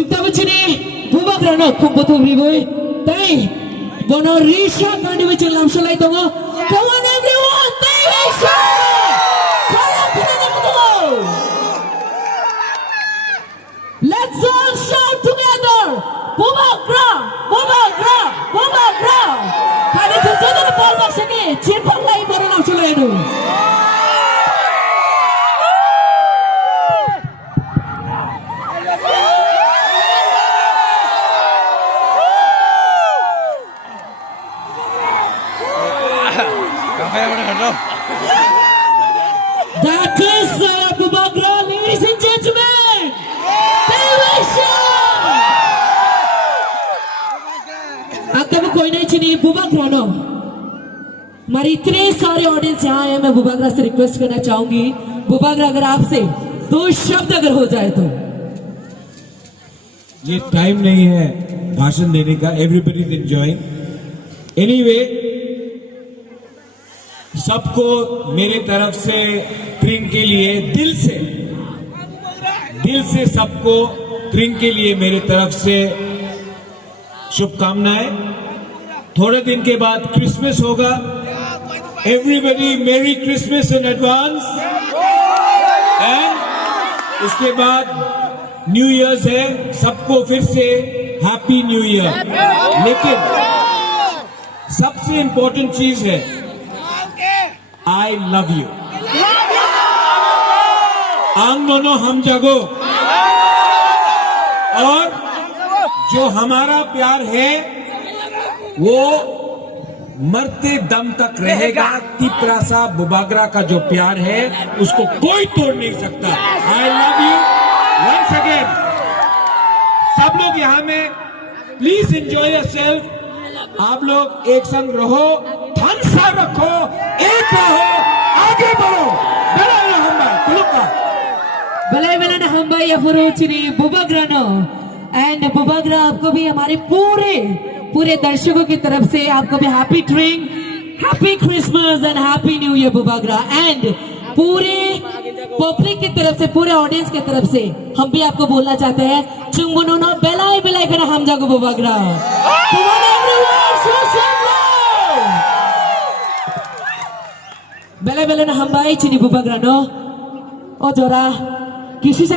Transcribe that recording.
Cikta bacini bubak rano kumputu riboy. Tay bono Risha kandi bacin lamso lai tongo. Come on everyone, tay Risha. Kaya pinani mutumo. Let's all shout together. Bubak ra, bubak ra, bubak ra. Kani tujuan na ball box ini cirpang lai bono lamso lai do. That is Bubak Ra, ladies and gentlemen. Television. अब तक कोई नहीं चिनी बुबक रा no. हमारी इतने सारे audience यहाँ हैं, मैं बुबक रा से रिक्वेस्ट करना चाहूंगी. बुबक रा अगर आपसे दो शब्द अगर हो जाए तो. ये टाइम नहीं है भाषण देने का. Everybody is enjoying. एनीवे, सबको मेरे तरफ से ट्रिंग के लिए दिल से सबको ट्रिंग के लिए मेरे तरफ से शुभकामनाएं. थोड़े दिन के बाद क्रिसमस होगा. एवरीबडी मेरी क्रिसमस इन एडवांस. एंड उसके बाद न्यू ईयर्स है. सबको फिर से हैप्पी न्यू ईयर. लेकिन सबसे इंपॉर्टेंट चीज है, I love you. आंग दोनों हम जगो. और जो हमारा प्यार है वो मरते दम तक रहेगा. तिपरासा बुबागरा का जो प्यार है उसको कोई तोड़ नहीं सकता. I love you once again. सब लोग यहाँ में प्लीज एंजॉय योरसेल्फ. आप लोग एक संग रहो, धनसा रखो, एक रहो, आगे बढ़ो. बले ना हम भाई अफरोचनी बुबक रानो. एंड बुबक रा आपको भी हमारे पूरे दर्शकों की तरफ से आपको भी हैप्पी ट्रिंग, happy Christmas and happy new year बुबक रा. एंड पूरे पब्लिक की तरफ से, पूरे ऑडियंस की तरफ से हम भी आपको बोलना चाहते हैं, चुंगुनो नो बेलाई करना हम जागो बुबक रा. बेले ना हम भाई चिनी बुबक रा नो. ओ जोरा किसी से